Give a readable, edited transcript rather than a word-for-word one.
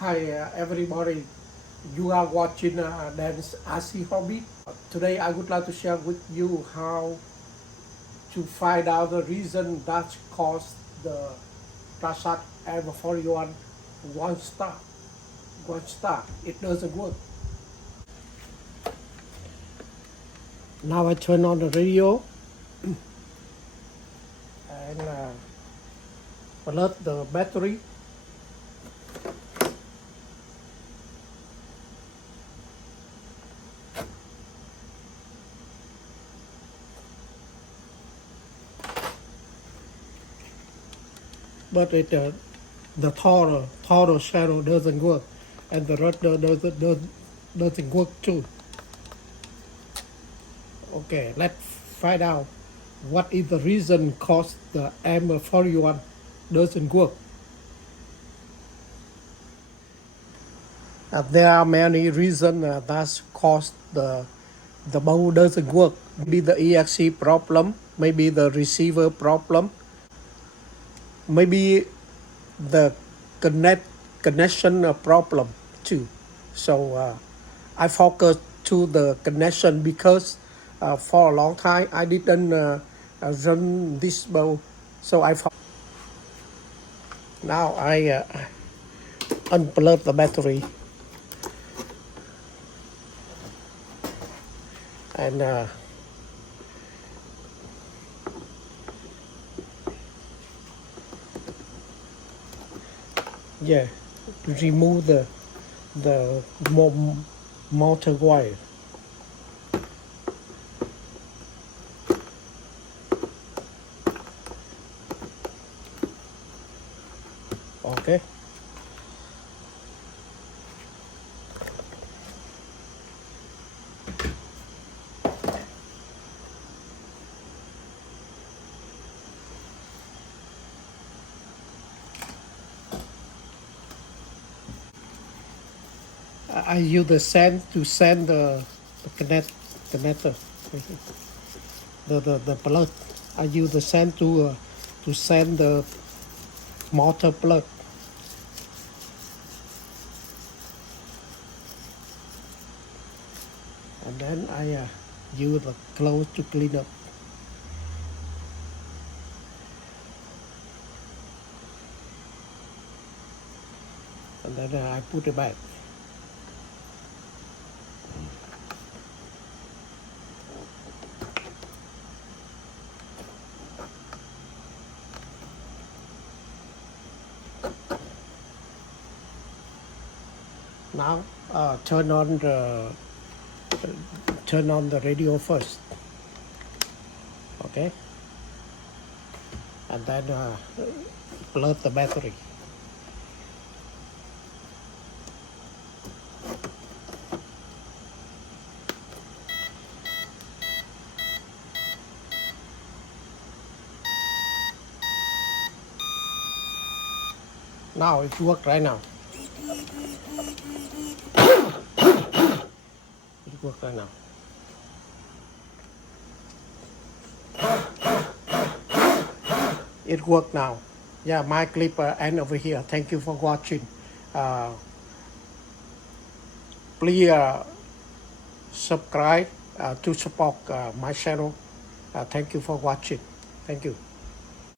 Hi everybody, you are watching Dance RC Hobby. Today I would like to share with you how to find out the reason that caused the Traxxas M41 one star. One star, it doesn't work. Now I turn on the radio and plug the battery. But the total shadow doesn't work, and the rudder doesn't work too. Okay, let's find out what is the reason cause the M41 doesn't work. There are many reasons that cause the bow doesn't work. Maybe the EXE problem, maybe the receiver problem, maybe the connection problem too. So I focus to the connection because for a long time I didn't run this bow, so now I unplug the battery and yeah, remove the motor wire. Okay. I use the sand to sand the connector, the plug. I use the sand to sand the motor plug. And then I use the cloth to clean up. And then I put it back. Now turn on the radio first. Okay. And then plug the battery. Now it works right now. It works right now. It worked now. Yeah, my clip end over here. Thank you for watching. Please subscribe to support my channel. Thank you for watching. Thank you.